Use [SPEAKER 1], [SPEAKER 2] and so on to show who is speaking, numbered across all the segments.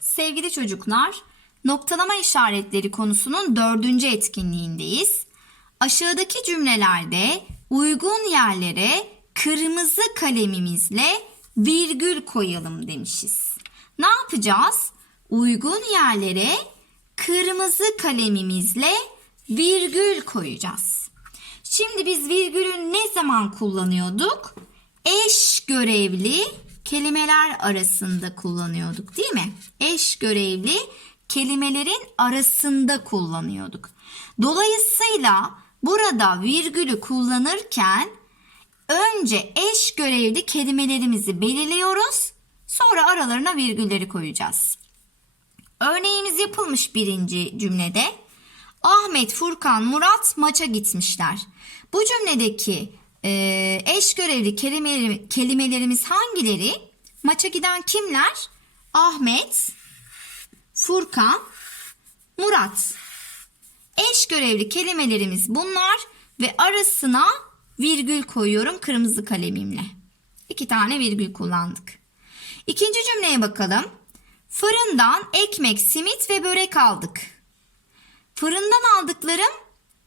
[SPEAKER 1] Sevgili çocuklar, noktalama işaretleri konusunun dördüncü etkinliğindeyiz. Aşağıdaki cümlelerde uygun yerlere kırmızı kalemimizle virgül koyalım demişiz. Ne yapacağız? Uygun yerlere kırmızı kalemimizle virgül koyacağız. Şimdi biz virgülü ne zaman kullanıyorduk? Eş görevli kelimeler arasında kullanıyorduk değil mi? Eş görevli kelimelerin arasında kullanıyorduk. Dolayısıyla burada virgülü kullanırken önce eş görevli kelimelerimizi belirliyoruz. Sonra aralarına virgülleri koyacağız. Örneğimiz yapılmış birinci cümlede. Ahmet, Furkan, Murat maça gitmişler. Bu cümledeki e, eş görevli kelimeleri- kelimelerimiz hangileri? Maça giden kimler? Ahmet, Furkan, Murat. Eş görevli kelimelerimiz bunlar ve arasına virgül koyuyorum kırmızı kalemimle. İki tane virgül kullandık. İkinci cümleye bakalım. Fırından ekmek, simit ve börek aldık. Fırından aldıklarım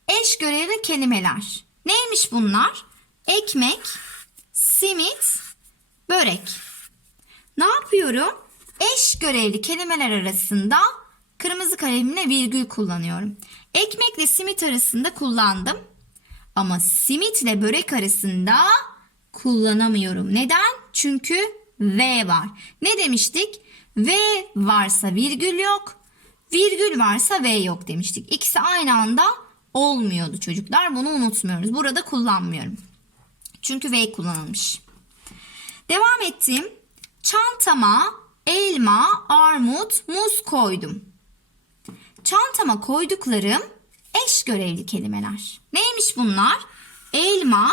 [SPEAKER 1] eş görevli kelimeler. Neymiş bunlar? Ekmek, simit, börek. Ne yapıyorum? Eş görevli kelimeler arasında kırmızı kalemle virgül kullanıyorum. Ekmekle simit arasında kullandım. Ama simitle börek arasında kullanamıyorum. Neden? Çünkü V var. Ne demiştik? V varsa virgül yok. Virgül varsa V yok demiştik. İkisi aynı anda olmuyordu çocuklar. Bunu unutmuyoruz. Burada kullanmıyorum. Çünkü V kullanılmış. Devam ettim. Çantama elma, armut, muz koydum. Çantama koyduklarım eş görevli kelimeler. Neymiş bunlar? Elma,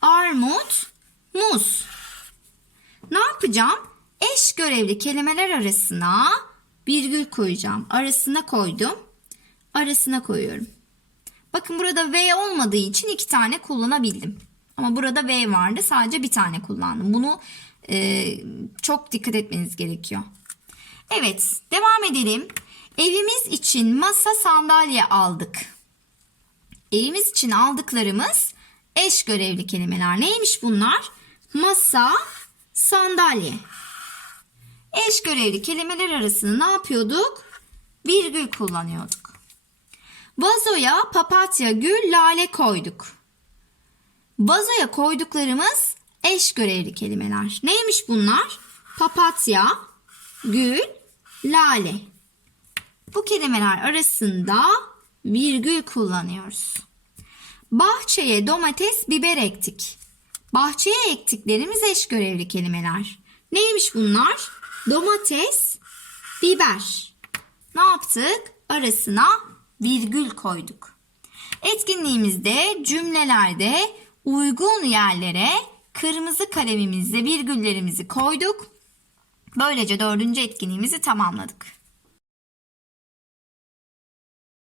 [SPEAKER 1] armut, muz. Ne yapacağım? Eş görevli kelimeler arasına virgül koyacağım. Arasına koydum. Arasına koyuyorum. Bakın burada V olmadığı için iki tane kullanabildim. Ama burada V vardı sadece bir tane kullandım. Bunu e, çok dikkat etmeniz gerekiyor. Evet devam edelim. Evimiz için masa sandalye aldık. Evimiz için aldıklarımız eş görevli kelimeler. Neymiş bunlar? Masa, sandalye. Eş görevli kelimeler arasında ne yapıyorduk? Virgül kullanıyorduk. Vazoya papatya, gül, lale koyduk. Vazoya koyduklarımız eş görevli kelimeler. Neymiş bunlar? Papatya, gül, lale. Bu kelimeler arasında virgül kullanıyoruz. Bahçeye domates, biber ektik. Bahçeye ektiklerimiz eş görevli kelimeler. Neymiş bunlar? Domates, biber. Ne yaptık? Arasına virgül koyduk. Etkinliğimizde cümlelerde uygun yerlere kırmızı kalemimizle virgüllerimizi koyduk. Böylece dördüncü etkinliğimizi tamamladık.